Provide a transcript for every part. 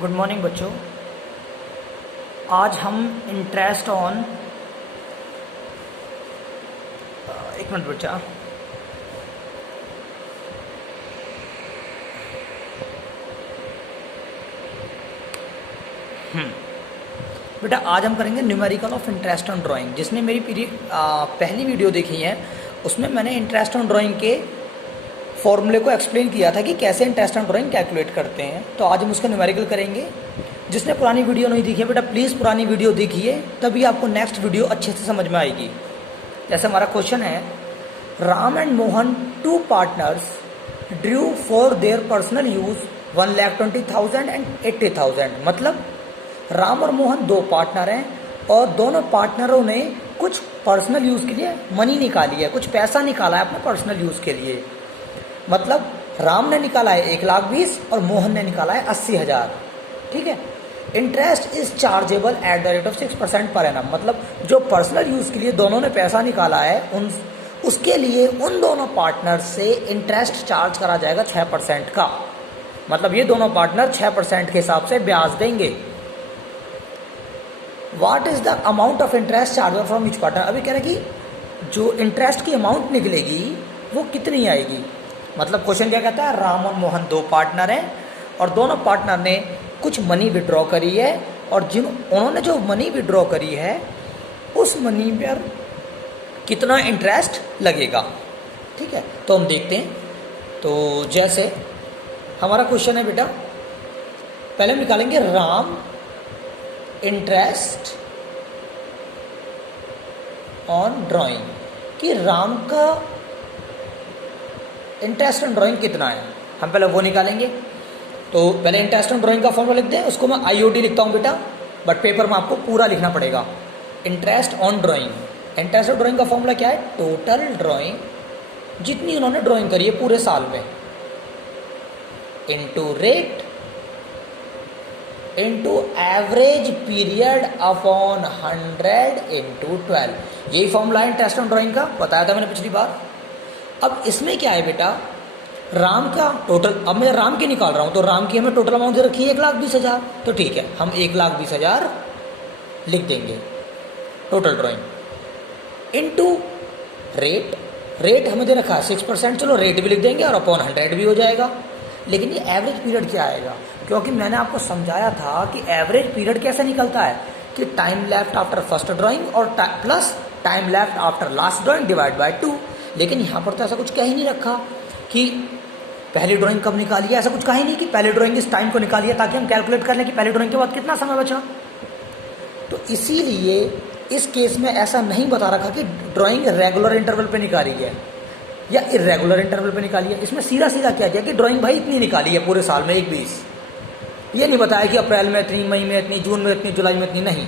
Good morning बच्चों। आज हम इंटरेस्ट ऑन एक मिनट बच्चा बेटा आज हम करेंगे numerical of interest on drawing. जिसने मेरी पहली वीडियो देखी है उसमें मैंने इंटरेस्ट ऑन ड्राइंग के फॉर्मूले को एक्सप्लेन किया था कि कैसे इंटरेस्ट ऑन ड्राइंग कैलकुलेट करते हैं। तो आज हम उसका न्यूमेरिकल करेंगे। जिसने पुरानी वीडियो नहीं देखी है बेटा प्लीज़ पुरानी वीडियो देखिए, तभी आपको नेक्स्ट वीडियो अच्छे से समझ में आएगी। जैसे हमारा क्वेश्चन है, Ram and Mohan two partners drew for their personal use 1,20,000 and 80,000। मतलब राम और मोहन दो पार्टनर हैं और दोनों पार्टनरों ने कुछ पर्सनल यूज़ के लिए मनी निकाली है, कुछ पैसा निकाला है अपने पर्सनल यूज़ के लिए। मतलब राम ने निकाला है 1,20,000 और मोहन ने निकाला है 80,000। ठीक है। Interest is chargeable at the rate of 6% per annum. मतलब जो पर्सनल यूज़ के लिए दोनों ने पैसा निकाला है उसके लिए उन दोनों पार्टनर से इंटरेस्ट चार्ज करा जाएगा 6% का। मतलब ये दोनों पार्टनर 6% के हिसाब से ब्याज देंगे। What is the amount of interest chargeable from each partner. अभी कह रहे कि जो इंटरेस्ट की अमाउंट निकलेगी वो कितनी आएगी। मतलब क्वेश्चन क्या कहता है, राम और मोहन दो पार्टनर हैं और दोनों पार्टनर ने कुछ मनी विड्रॉ करी है और उन्होंने जो मनी विड्रॉ करी है उस मनी पर कितना इंटरेस्ट लगेगा। ठीक है, तो हम देखते हैं। तो जैसे हमारा क्वेश्चन है बेटा, पहले हम निकालेंगे राम इंटरेस्ट ऑन ड्राइंग कि राम का इंटरेस्ट ऑन ड्राइंग कितना है। हम पहले वो निकालेंगे। तो पहले इंटरेस्ट ऑन ड्राइंग का फॉर्मूला लिख दें। उसको मैं आईओडी लिखता हूँ बेटा, बट पेपर में आपको पूरा लिखना पड़ेगा। Interest on drawing, interest on drawing का फॉर्मूला क्या है, टोटल ड्राइंग जितनी उन्होंने ड्राइंग करी है पूरे साल में into rate into average period upon 100 into 12। यही फॉर्मूला है इंटरेस्ट ऑन ड्राइंग का, बताया था मैंने पिछली बार। अब इसमें क्या है बेटा, राम का टोटल, अब मैं राम की निकाल रहा हूं तो राम की हमें टोटल अमाउंट दे रखी है 1,20,000। तो ठीक है, हम 1,20,000 लिख देंगे total drawing into rate. Rate हमें दे रखा है 6%, चलो रेट भी लिख देंगे और अपॉन 100 भी हो जाएगा। लेकिन ये एवरेज पीरियड क्या आएगा, क्योंकि मैंने आपको समझाया था कि एवरेज पीरियड कैसे निकलता है कि time left after first drawing और plus time left after last drawing divide by 2। लेकिन यहाँ पर तो ऐसा कुछ कह ही नहीं रखा कि पहली ड्राइंग कब निकाली है, ऐसा कुछ कहा ही नहीं कि पहली ड्राइंग इस टाइम को निकाली है, ताकि हम कैलकुलेट कर लें कि पहली ड्राइंग के बाद कितना समय बचा। तो इसीलिए इस केस में ऐसा नहीं बता रखा कि ड्राइंग रेगुलर इंटरवल पे निकाली है या इरेगुलर इंटरवल पे निकाली है। इसमें सीधा सीधा क्या किया कि ड्राइंग भाई इतनी निकाली है पूरे साल में 1,20। ये नहीं बताया कि अप्रैल में इतनी, मई में इतनी, जून में इतनी, जुलाई में इतनी, नहीं।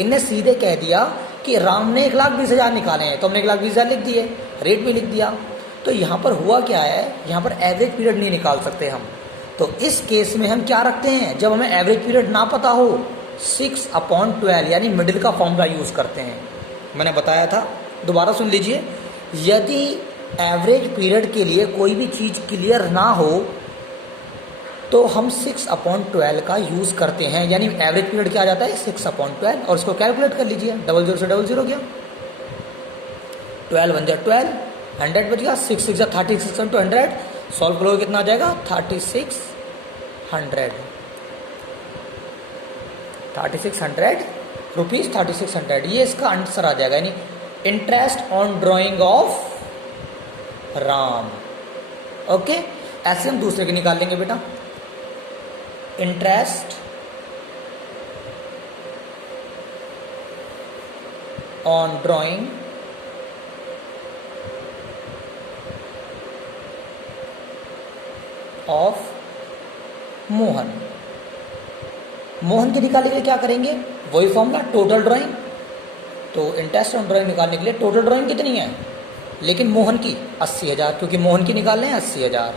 इनने सीधे कह दिया कि राम ने 1,20,000 निकाले हैं तो हमने 1,20,000 लिख दिए, रेट भी लिख दिया। तो यहाँ पर हुआ क्या है, यहाँ पर एवरेज पीरियड नहीं निकाल सकते हम। तो इस केस में हम क्या रखते हैं, जब हमें एवरेज पीरियड ना पता हो 6/12 यानी मिडिल का फॉर्मूला यूज़ करते हैं। मैंने बताया था, दोबारा सुन लीजिए। यदि एवरेज पीरियड के लिए कोई भी चीज़ क्लियर ना हो तो हम 6/12 का यूज़ करते हैं। यानी एवरेज पीरियड क्या आ जाता है 6/12, और इसको कैलकुलेट कर लीजिए। 00 से 00 गया, 12 1 जा 12, 100 बच गया, 6 6 जा 36 into 100, सॉल्व करोगे कितना आ जाएगा 3600 रुपीज़ 3600। ये इसका आंसर आ जाएगा, यानी interest on drying of Ram. Okay, ऐसे हम दूसरे के निकाल लेंगे बेटा। Interest on drying of Mohan. Mohan की निकालने के लिए क्या करेंगे, वही फॉर्मूला टोटल ड्राइंग। तो इंटरेस्ट ऑन ड्राइंग निकालने के लिए टोटल ड्राइंग कितनी है, लेकिन मोहन की 80,000, क्योंकि मोहन की निकालने हैं 80,000।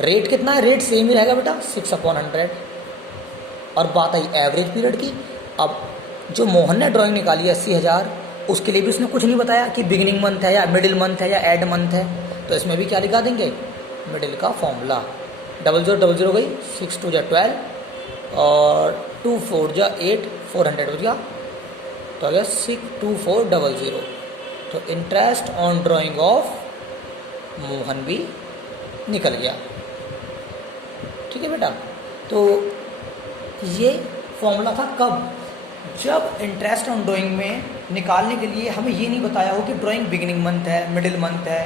रेट कितना है, रेट सेम ही रहेगा बेटा 6/100। और बात आई एवरेज पीरियड की। अब जो मोहन ने ड्राइंग निकाली है 80,000, उसके लिए भी उसने कुछ नहीं बताया कि बिगिनिंग मंथ है या मिडिल मंथ है या एड मंथ है। तो इसमें भी क्या लिखा देंगे, मिडिल का फॉर्मूला। 00 00 गई, 6 2 जा 12, और 2 4 जा 8, 400 हो गया, तो आ गया 62400। तो interest on drying of Mohan भी निकल गया। ठीक है बेटा, तो ये फॉर्मूला था कब, जब इंटरेस्ट ऑन ड्राइंग में निकालने के लिए हमें ये नहीं बताया हो कि ड्राइंग बिगिनिंग मंथ है, मिडिल मंथ है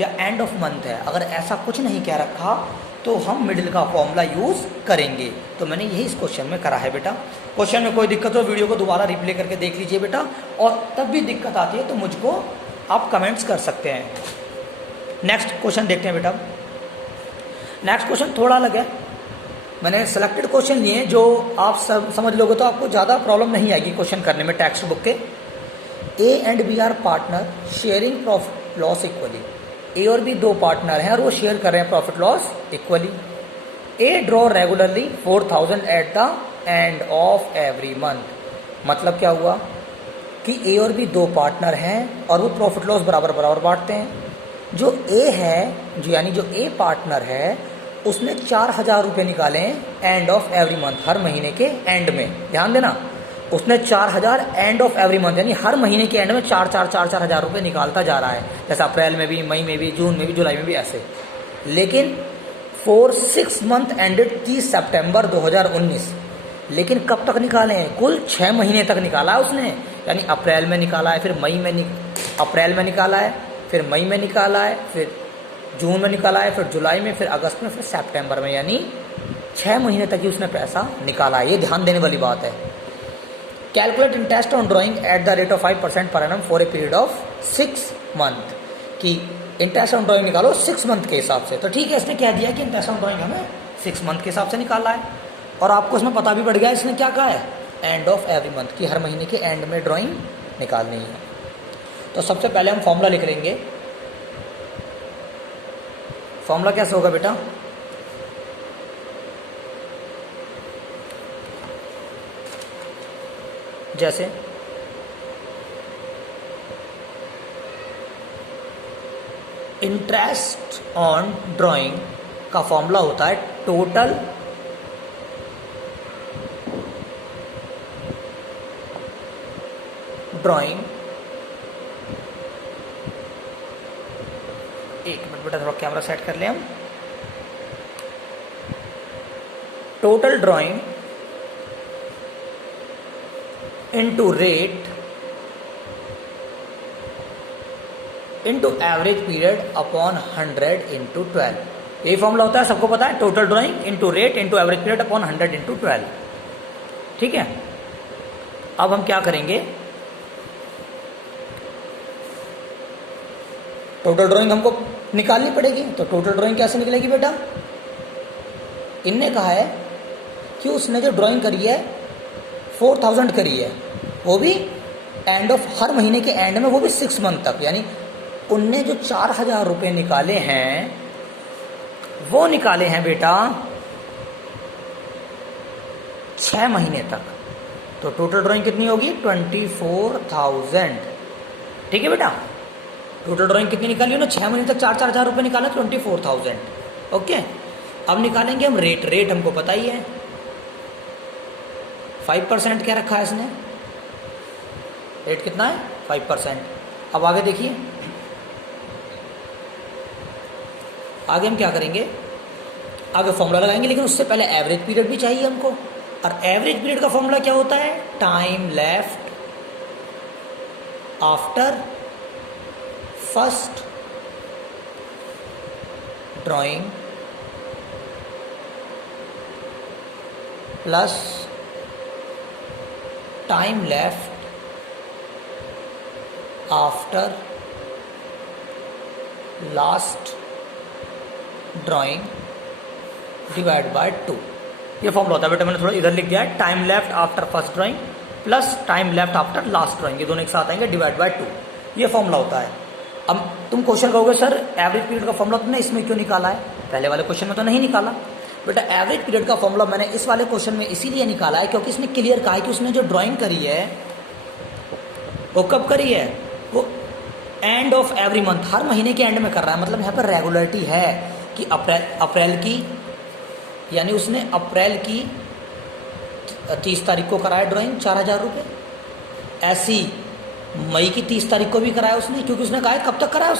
या एंड ऑफ मंथ है। अगर ऐसा कुछ नहीं कह रखा तो हम मिडिल का फॉर्मूला यूज़ करेंगे। तो मैंने यही इस क्वेश्चन में करा है बेटा। क्वेश्चन में कोई दिक्कत हो वीडियो को दोबारा रिप्ले करके देख लीजिए बेटा, और तब भी दिक्कत आती है तो मुझको आप कमेंट्स कर सकते हैं। नेक्स्ट क्वेश्चन देखते हैं बेटा। नेक्स्ट क्वेश्चन थोड़ा अलग है, मैंने सेलेक्टेड क्वेश्चन लिए जो आप सब समझ लोगे तो आपको ज़्यादा प्रॉब्लम नहीं आएगी क्वेश्चन करने में टेक्स्ट बुक के। A and B are partner sharing profit loss equally. A और बी दो पार्टनर हैं और वो शेयर कर रहे हैं profit loss equally. A draw regularly 4000 at the end of every month. मतलब क्या हुआ कि ए और बी दो पार्टनर हैं और वो प्रॉफिट लॉस बराबर बराबर बांटते हैं। जो ए है, जो यानी जो ए पार्टनर है, उसने 4000 रुपये निकाले एंड ऑफ एवरी मंथ, हर महीने के एंड में। ध्यान देना, उसने 4000 एंड ऑफ एवरी मंथ यानी हर महीने के एंड में 4 हजार रुपये निकालता जा रहा है। जैसे अप्रैल में भी, मई में भी, जून में भी, जुलाई में भी, ऐसे। लेकिन फॉर 6 मंथ एंडेड 30 सितंबर 2019। लेकिन कब तक निकाले हैं? कुल 6 महीने तक निकाला है उसने। यानी अप्रैल में निकाला है, फिर अप्रैल में निकाला है, फिर मई में निकाला है, फिर जून में निकाला है, फिर जुलाई में, फिर अगस्त में, फिर सितंबर में। यानी 6 महीने तक ही उसने पैसा निकाला है। ये ध्यान देने वाली बात है। Calculate interest on drawing at the rate of 5% per annum for a period of 6 month. कि इंटरेस्ट ऑन ड्राइंग निकालो 6 मंथ के हिसाब से। तो ठीक है, इसने कह दिया कि इंटरेस्ट ऑन ड्राइंग हमें 6 मंथ के हिसाब से निकालना है, और आपको इसमें पता भी पड़ गया इसने क्या कहा है, एंड ऑफ एवरी मंथ, कि हर महीने के एंड में ड्राइंग निकालनी है। तो सबसे पहले हम फॉर्मूला लिख लेंगे। फॉर्मूला कैसे होगा बेटा? जैसे इंटरेस्ट ऑन ड्राइंग का फॉर्मूला होता है टोटल ड्राइंग। एक मिनट बेटा, थोड़ा कैमरा सेट कर ले हम। Total drawing into rate into average period upon 100 into 12। यही फॉर्मूला होता है, सबको पता है। Total drawing into rate into average period upon 100 into 12। ठीक है, अब हम क्या करेंगे, टोटल ड्राइंग हमको निकालनी पड़ेगी। तो टोटल ड्राइंग कैसे निकलेगी बेटा? इनने कहा है कि उसने जो ड्राइंग करी है 4000 करी है, वो भी एंड ऑफ, हर महीने के एंड में, वो भी 6 मंथ तक। यानी उनने जो 4000 रुपये निकाले हैं वो निकाले हैं बेटा 6 महीने तक। तो टोटल ड्राइंग कितनी होगी? 24,000। ठीक है बेटा, टोटल ड्राइंग कितनी निकाली उन्होंने? 6 महीने तक 4,000 रुपये निकाला, 24,000। ओके, अब निकालेंगे हम रेट। रेट हमको पता ही है, 5% क्या रखा है इसने? रेट कितना है? 5%। अब आगे देखिए, आगे हम क्या करेंगे, आगे फॉर्मूला लगाएंगे, लेकिन उससे पहले एवरेज पीरियड भी चाहिए हमको। और एवरेज पीरियड का फॉर्मूला क्या होता है? Time left after first drawing plus time left after last drawing divide by 2। ये फॉर्मूला होता है बेटा, मैंने थोड़ा इधर लिख दिया है। Time left after first drawing plus time left after last drawing, ये दोनों एक साथ आएंगे, डिवाइड बाय 2। ये फॉर्मूला होता है। अब तुम क्वेश्चन कहोगे सर एवरेज पीरियड का फॉर्मूला तुमने इसमें क्यों निकाला है? पहले वाले क्वेश्चन में तो नहीं निकाला बेटा। एवरेज पीरियड का फॉर्मूला मैंने इस वाले क्वेश्चन में इसीलिए निकाला है क्योंकि इसने क्लियर कहा है कि उसने जो ड्राइंग करी है वो कब करी है? वो एंड ऑफ एवरी मंथ, हर महीने के एंड में कर रहा है। मतलब यहाँ पर रेगुलरिटी है कि अप्रैल की, यानी उसने अप्रैल की 30 तारीख को कराया ड्राइंग 4,000 रुपये। ऐसी मई की 30 तारीख को भी कराया उसने, क्योंकि उसने कहा है कब तक कराया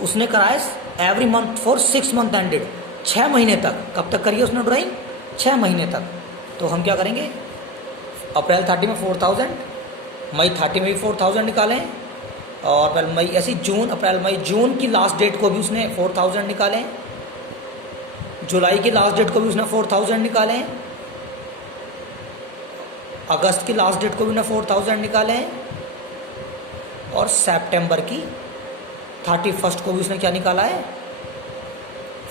उसने कराया every month for 6 month ended, 6 महीने तक। कब तक करिए उसने ड्राइंग? 6 महीने तक। तो हम क्या करेंगे, अप्रैल 30 में 4,000, मई 30 में भी 4,000 निकालें, और अप्रैल मई ऐसी जून, अप्रैल मई जून की लास्ट डेट को भी उसने 4,000 निकालें, जुलाई की लास्ट डेट को भी उसने 4,000 निकालें, अगस्त की लास्ट डेट को भी उसने 4,000 निकालें, और सितंबर की 31 को भी उसने क्या निकाला है,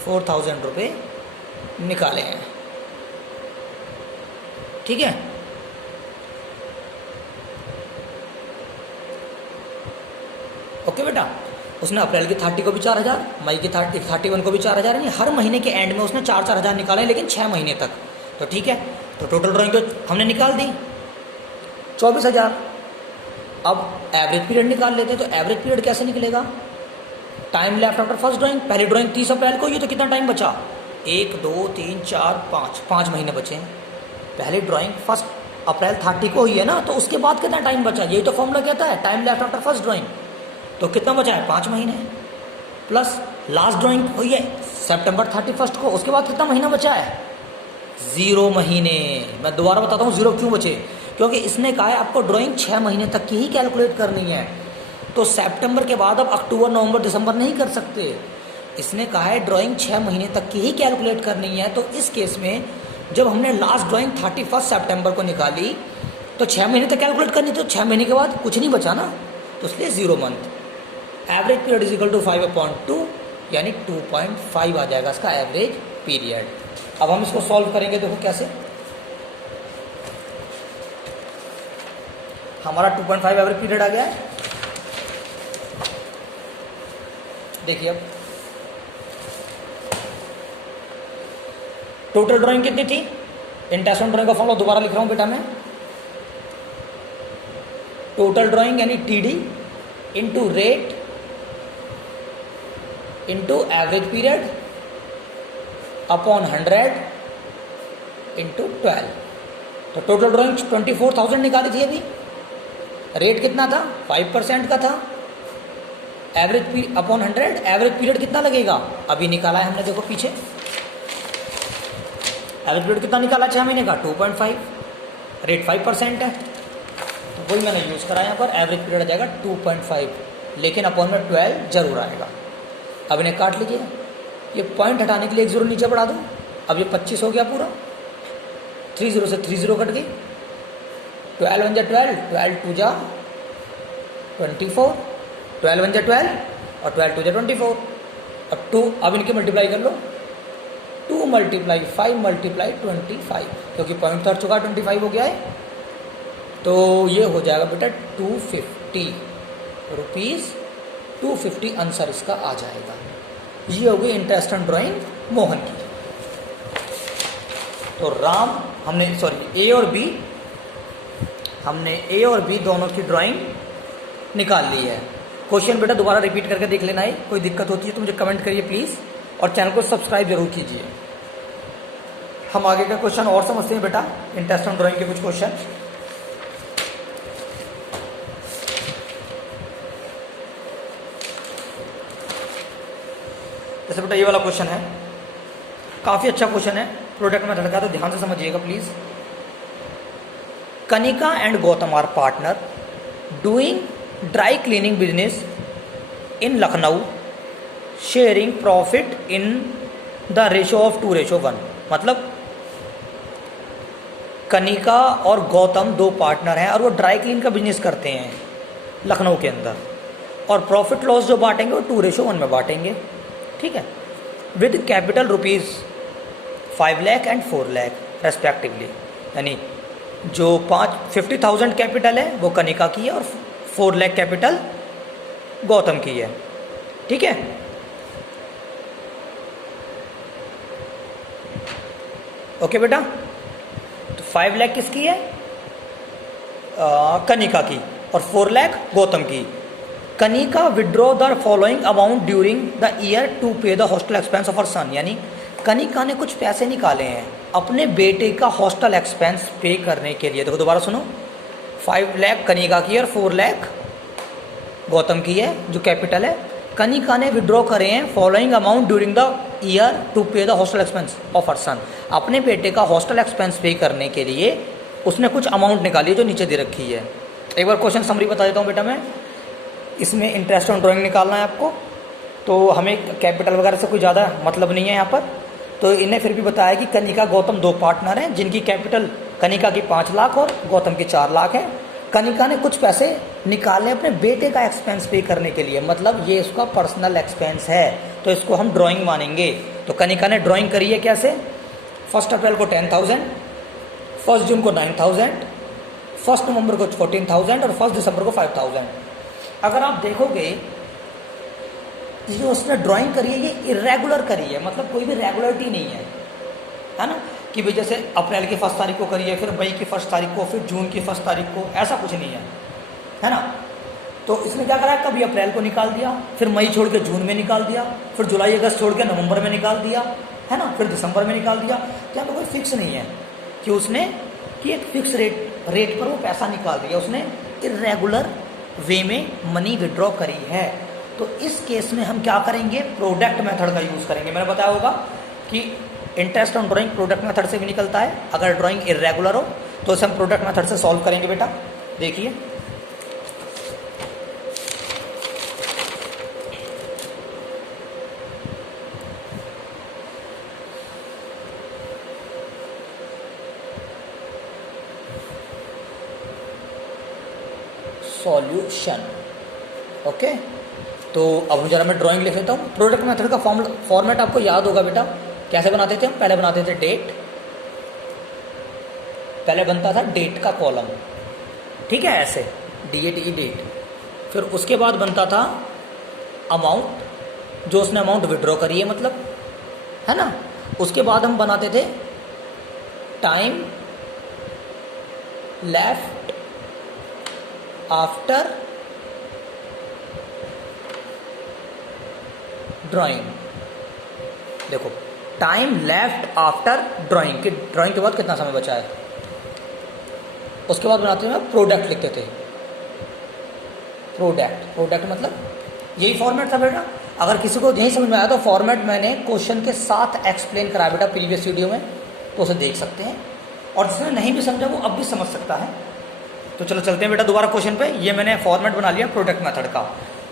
4,000 रुपये निकाले हैं। ठीक है, ओके बेटा। उसने अप्रैल की 30 को भी 4,000, मई की 31 को भी 4,000, यानी हर महीने के एंड में उसने 4,000 निकाले, लेकिन 6 महीने तक। तो ठीक है, तो टोटल ड्राइंग तो हमने निकाल दी 24,000। अब एवरेज पीरियड निकाल लेते हैं। तो एवरेज पीरियड कैसे निकलेगा? Time left after first drawing, पहली ड्राइंग 30 अप्रैल को, ये तो कितना टाइम बचा, 1 2 3 4 5 महीने बचे हैं। पहली ड्राइंग फर्स्ट अप्रैल 30 को हुई है ना, तो उसके बाद कितना टाइम बचा, यही तो फॉर्मूला कहता है, time left after first drawing. तो कितना बचा है, 5 महीने, प्लस लास्ट ड्राइंग हुई है सितंबर 31 को, उसके बाद कितना महीना बचा है, 0 महीने। मैं दोबारा बताता हूँ 0 क्यों बचे, क्योंकि इसने कहा है आपको ड्राइंग 6 महीने तक की ही कैलकुलेट करनी है। तो सितंबर के बाद अब अक्टूबर नवंबर दिसंबर नहीं कर सकते। इसने कहा है ड्राइंग 6 महीने तक की ही कैलकुलेट करनी है। तो इस केस में जब हमने लास्ट ड्राइंग 31 सितंबर को निकाली तो 6 महीने तक कैलकुलेट करनी, तो 6 महीने के बाद कुछ नहीं बचा ना, तो इसलिए 0 month. Average period is equal to 5/2, यानी 2.5 आ जाएगा इसका एवरेज पीरियड। अब हम इसको सॉल्व करेंगे, देखो कैसे। हमारा 2.5 एवरेज पीरियड आ गया है। देखिए अब टोटल ड्राइंग कितनी थी, इंटरेस्ट ऑन ड्राइंग का फॉर्मूला दोबारा लिख रहा हूं बेटा मैं। टोटल ड्राइंग यानी TD into rate into average period upon 100 into 12। तो टोटल ड्राइंग 24,000 निकाली थी अभी। रेट कितना था, 5% का था। एवरेज अपॉन 100, एवरेज पीरियड कितना लगेगा, अभी निकाला है हमने, देखो पीछे एवरेज पीरियड कितना निकाला 6 महीने का, 2.5। रेट 5% है, तो वही मैंने यूज़ करा यहाँ पर। एवरेज पीरियड आ जाएगा 2.5, लेकिन अपॉन में 12 जरूर आएगा। अब इन्हें काट लीजिए, ये पॉइंट हटाने के लिए 1 0 नीचे बढ़ा दूँ। अब ये 25 हो गया पूरा, 30 से 30 कट गई, 12 1 12, 12 2 24, 12 1 12 और 12 2 24। अब 2, अब इनके मल्टीप्लाई कर लो, 2 × 5 × 25, क्योंकि पॉइंट तो हट चुका, 25 हो गया है। तो ये हो जाएगा बेटा 250 रुपीज़, 250 आंसर इसका आ जाएगा। ये होगी इंटरेस्ट ऑन ड्राइंग मोहन की। तो राम हमने ए और बी दोनों की ड्राइंग निकाल ली है। क्वेश्चन बेटा दोबारा रिपीट करके देख लेना है, कोई दिक्कत होती है तो मुझे कमेंट करिए प्लीज़, और चैनल को सब्सक्राइब जरूर कीजिए। हम आगे का क्वेश्चन और समझते हैं बेटा, इंटरेस्ट ऑन ड्राइंग के कुछ क्वेश्चन। जैसे बेटा ये वाला क्वेश्चन है, काफ़ी अच्छा क्वेश्चन है, प्रोडक्ट मेथड का, तो ध्यान से समझिएगा please. Kanika and Gautam are partner doing dry cleaning business in Lucknow, sharing profit in the ratio of 2:1। मतलब कनिका और गौतम 2 पार्टनर हैं और वो ड्राई क्लीन का बिजनेस करते हैं लखनऊ के अंदर, और प्रॉफिट लॉस जो बांटेंगे वो 2:1 में बांटेंगे। ठीक है, with capital ₹5 lakh and 4 lakh respectively. यानी जो 50,000 कैपिटल है वो कनिका की है और 4 लाख कैपिटल गौतम की है। ठीक है, ओके बेटा। तो 5 लाख किसकी है, कनिका की, और 4 लाख गौतम की। Kanika withdraw the following amount during the year to pay the hostel expense of her son. यानी कनिका ने कुछ पैसे निकाले हैं अपने बेटे का हॉस्टल एक्सपेंस पे करने के लिए। देखो दोबारा सुनो, 5 लाख कनिका की और 4 लाख गौतम की है जो कैपिटल है। कनिका ने विड्रॉ करे हैं following amount during the year to pay the hostel expense of her son. अपने बेटे का हॉस्टल एक्सपेंस पे करने के लिए उसने कुछ अमाउंट निकाली है जो नीचे दे रखी है। एक बार क्वेश्चन समरी बता देता हूँ बेटा मैं। इसमें इंटरेस्ट ऑन ड्राइंग निकालना है आपको, तो हमें कैपिटल वगैरह से कोई ज़्यादा मतलब नहीं है यहाँ पर। तो इन्हें फिर भी बताया कि कनिका गौतम 2 पार्टनर हैं जिनकी कैपिटल कनिका की 5 लाख और गौतम की 4 लाख है। कनिका ने कुछ पैसे निकाले अपने बेटे का एक्सपेंस पे करने के लिए, मतलब ये इसका पर्सनल एक्सपेंस है, तो इसको हम ड्राइंग मानेंगे। तो कनिका ने ड्राइंग करी है कैसे? 1 अप्रैल को 10,000, 1 जून को 9,000, 1 नवंबर को 14,000 और 1 दिसंबर को 5,000। अगर आप देखोगे जो उसने ड्राइंग करी है ये इरेगुलर करी है, मतलब कोई भी रेगुलरिटी नहीं है ना, कि भाई जैसे अप्रैल की 1 तारीख को करी है, फिर मई की 1 तारीख को, फिर जून की 1 तारीख को, ऐसा कुछ नहीं है ना। तो इसने क्या करा है, कभी अप्रैल को निकाल दिया, फिर मई छोड़ के जून में निकाल दिया, फिर जुलाई अगस्त छोड़ के नवंबर में निकाल दिया, है ना, फिर दिसंबर में निकाल दिया। तो यहाँ पर कोई फिक्स नहीं है कि उसने कि एक फिक्स रेट पर वो पैसा निकाल दिया, उसने इरेगुलर वे में मनी विड्रॉ करी है। तो इस केस में हम क्या करेंगे, प्रोडक्ट मेथड का यूज़ करेंगे। मैंने बताया होगा कि interest on drawing product method से भी निकलता है। अगर ड्राइंग इरेगुलर हो तो इसे हम प्रोडक्ट मेथड से सॉल्व करेंगे बेटा। देखिए सॉल्यूशन। ओके, तो अब जरा मैं ड्राइंग लिख लेता हूँ। प्रोडक्ट मेथड का फॉर्मेट आपको याद होगा बेटा, कैसे बनाते थे हम? पहले बनाते थे डेट, पहले बनता था डेट का कॉलम, ठीक है, ऐसे DATE डेट। फिर उसके बाद बनता था अमाउंट, जो उसने अमाउंट विड्रॉ करी है मतलब, है ना। उसके बाद हम बनाते थे टाइम लेफ्ट आफ्टर ड्राइंग। देखो टाइम लेफ्ट आफ्टर ड्राइंग के, ड्राइंग के बाद कितना समय बचा है, उसके बाद बनाते हैं प्रोडक्ट लिखते थे। प्रोडक्ट मतलब यही फॉर्मेट था बेटा। अगर किसी को नहीं समझ में आया तो फॉर्मेट मैंने क्वेश्चन के साथ एक्सप्लेन कराया बेटा प्रीवियस वीडियो में, तो उसे देख सकते हैं, और जिसने नहीं भी समझा वो अब भी समझ सकता है। तो चलो चलते हैं बेटा दोबारा क्वेश्चन पे। ये मैंने फॉर्मेट बना लिया प्रोडक्ट मेथड का।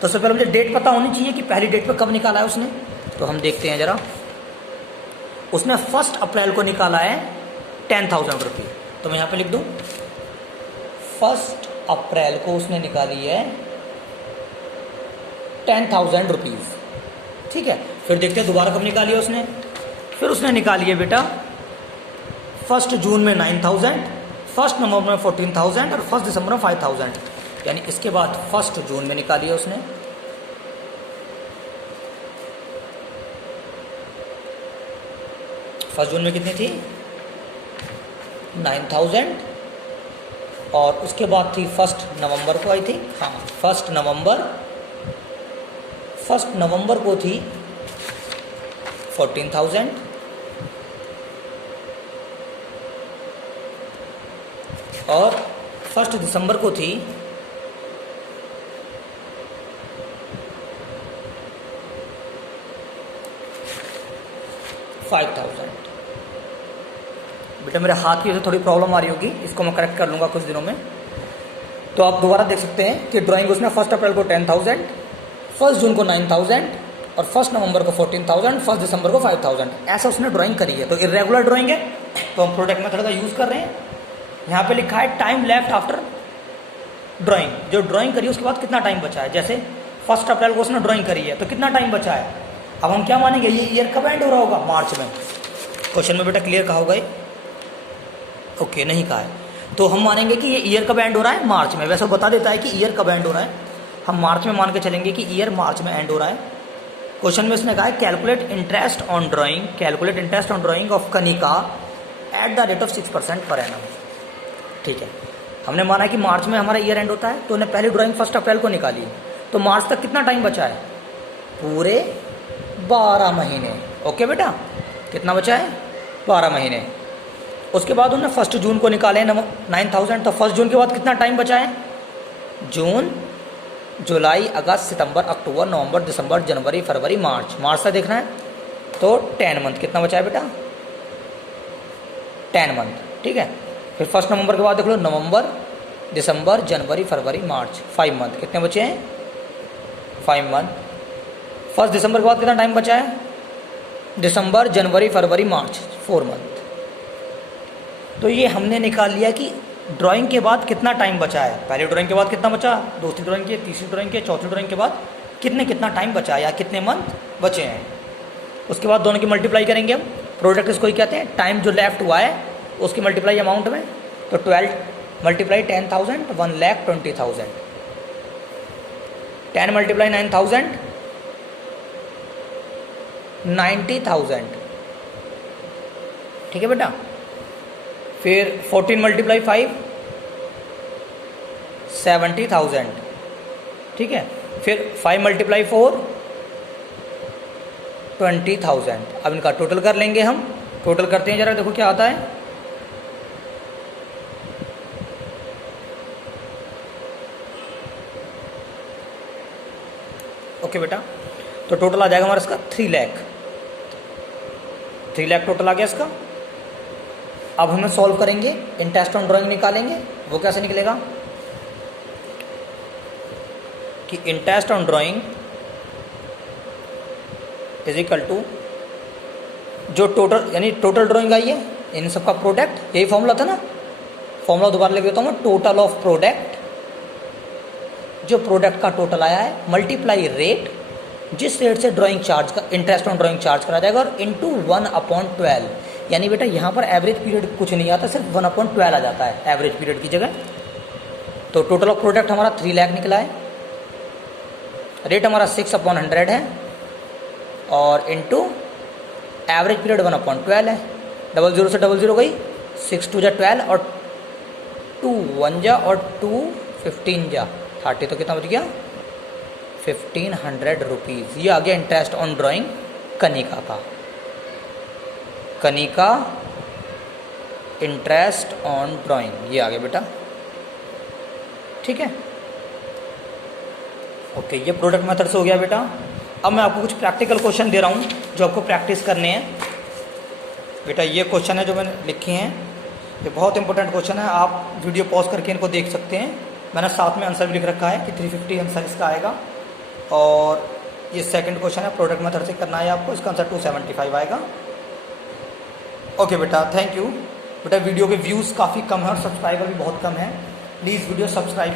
तो सबसे पहले मुझे डेट पता होनी चाहिए कि पहली डेट पे कब निकाला है उसने। तो हम देखते हैं जरा, उसने 1 अप्रैल को निकाला है 10,000 रुपये। तो मैं यहाँ पे लिख दूँ 1 अप्रैल को उसने निकाली है 10,000 रुपीज़, ठीक है। फिर देखते हैं दोबारा कब निकाली है उसने। फिर उसने निकाली है बेटा 1 जून में 9,000, 1 नवंबर में 14,000 और 1 दिसंबर में 5,000, यानी इसके बाद 1 जून में निकाली है उसने। फर्स्ट जून में कितनी थी, 9,000, और उसके बाद थी 1 नवंबर को आई थी, हाँ 1 नवंबर को थी 14,000, और 1 दिसंबर को थी 5,000। बेटा मेरे हाथ की थोड़ी प्रॉब्लम आ रही होगी, इसको मैं करेक्ट कर लूँगा कुछ दिनों में। तो आप दोबारा देख सकते हैं कि ड्राइंग उसने 1 अप्रैल को 10,000, 1 जून को 9,000 और 1 नवंबर को 14,000, 1 दिसंबर को 5,000, ऐसा उसने ड्राइंग करी है। तो इरेगुलर ड्राइंग है, तो हम प्रोडक्ट मेथड का यूज़ कर रहे हैं। यहाँ पे लिखा है टाइम लेफ्ट आफ्टर ड्राइंग, जो ड्राइंग करी उसके बाद कितना टाइम बचा है। जैसे 1 अप्रैल को उसने ड्राइंग करी है तो कितना टाइम बचा है। अब हम क्या मानेंगे, ये ईयर कब एंड हो रहा होगा, मार्च में। क्वेश्चन में बेटा क्लियर कहा होगा ये, ओके नहीं कहा है। तो हम मानेंगे कि ये ईयर कब एंड हो रहा है, मार्च में। वैसे बता देता है कि ईयर कब एंड हो रहा है, हम मार्च में मान के चलेंगे कि ईयर मार्च में एंड हो रहा है। क्वेश्चन में इसने कहा है calculate interest on drying of Kanika at the rate of 6% per annum. ठीक है, हमने माना कि मार्च में हमारा ईयर एंड होता है, तो उन्हें पहली ड्राइंग 1 अप्रैल को निकाली, तो मार्च तक कितना टाइम बचा है, पूरे 12 महीने। ओके बेटा, कितना बचा है 12 महीने। उसके बाद उन्होंने 1 जून को निकाले 9000, तो 1 जून के बाद कितना टाइम बचा है, जून जुलाई अगस्त सितंबर अक्टूबर नवंबर दिसंबर जनवरी फरवरी मार्च, मार्च से देखना है तो 10 मंथ। कितना बचा है बेटा 10 मंथ, ठीक है। फिर 1 नवंबर के बाद देख लो नवंबर दिसंबर जनवरी फरवरी मार्च 5 मंथ, कितने बचे हैं 5 मंथ। 1 दिसंबर के बाद कितना टाइम बचा है, दिसंबर जनवरी फरवरी मार्च 4 मंथ। तो ये हमने निकाल लिया कि ड्राइंग के बाद कितना टाइम बचा है, पहले ड्राइंग के बाद कितना बचा, दूसरी ड्राइंग के, तीसरी ड्राइंग के, चौथी ड्राइंग के बाद कितना टाइम बचा या कितने मंथ बचे हैं। उसके बाद दोनों की मल्टीप्लाई करेंगे हम, प्रोडक्ट इसको ही कहते हैं, टाइम जो लेफ्ट हुआ है उसकी मल्टीप्लाई अमाउंट में, तो 12 मल्टीप्लाई 10,000 1,20,000, 10 मल्टीप्लाई 9,000 90,000, ठीक है बेटा। फिर 14 मल्टीप्लाई 5 70,000, ठीक है। फिर 5 मल्टीप्लाई 4 20,000। अब इनका टोटल कर लेंगे हम, टोटल करते हैं जरा, देखो क्या आता है। ओके बेटा, तो टोटल आ जाएगा हमारा इसका 3 लाख टोटल आ गया इसका। अब हमें सॉल्व करेंगे, इंटरेस्ट ऑन ड्राइंग निकालेंगे। वो कैसे निकलेगा कि interest on drawing is equal to जो टोटल यानी टोटल ड्राइंग आई है इन सबका प्रोडक्ट, यही फॉर्मूला था ना, फॉर्मूला दोबारा लिख देता हूँ, टोटल ऑफ प्रोडक्ट, जो प्रोडक्ट का टोटल आया है, मल्टीप्लाई रेट, जिस रेट से ड्राइंग चार्ज का इंटरेस्ट ऑन ड्राइंग चार्ज करा जाएगा, और इंटू 1/12। यानी बेटा यहाँ पर एवरेज पीरियड कुछ नहीं आता, सिर्फ 1/12 आ जाता है एवरेज पीरियड की जगह। तो टोटल ऑफ प्रोडक्ट हमारा 3 लाख निकला है, रेट हमारा 6/100 है, और इंटू एवरेज पीरियड 1/12 है। 00 से 00 गई, 6 2 जा 12 और 2 1 जा और 2 15 जा 30, तो कितना बच गया 1500 रुपीज़। ये आ गया इंटरेस्ट ऑन ड्राइंग कनिका का, कनिका इंटरेस्ट ऑन ड्राइंग, ये आ गया बेटा, ठीक है। ओके, ये प्रोडक्ट मेथड से हो गया बेटा। अब मैं आपको कुछ प्रैक्टिकल क्वेश्चन दे रहा हूँ जो आपको प्रैक्टिस करने हैं बेटा। ये क्वेश्चन है जो मैंने लिखे हैं, ये बहुत इंपॉर्टेंट क्वेश्चन है, आप वीडियो पॉज करके इनको देख सकते हैं। मैंने साथ में आंसर भी लिख रखा है कि 350 आंसर इसका आएगा। और ये सेकंड क्वेश्चन है, प्रोडक्ट मेथड से करना है आपको, इसका आंसर 275 आएगा। ओके बेटा, थैंक यू बेटा। वीडियो के व्यूज़ काफ़ी कम है और सब्सक्राइबर भी बहुत कम है, प्लीज़ वीडियो सब्सक्राइब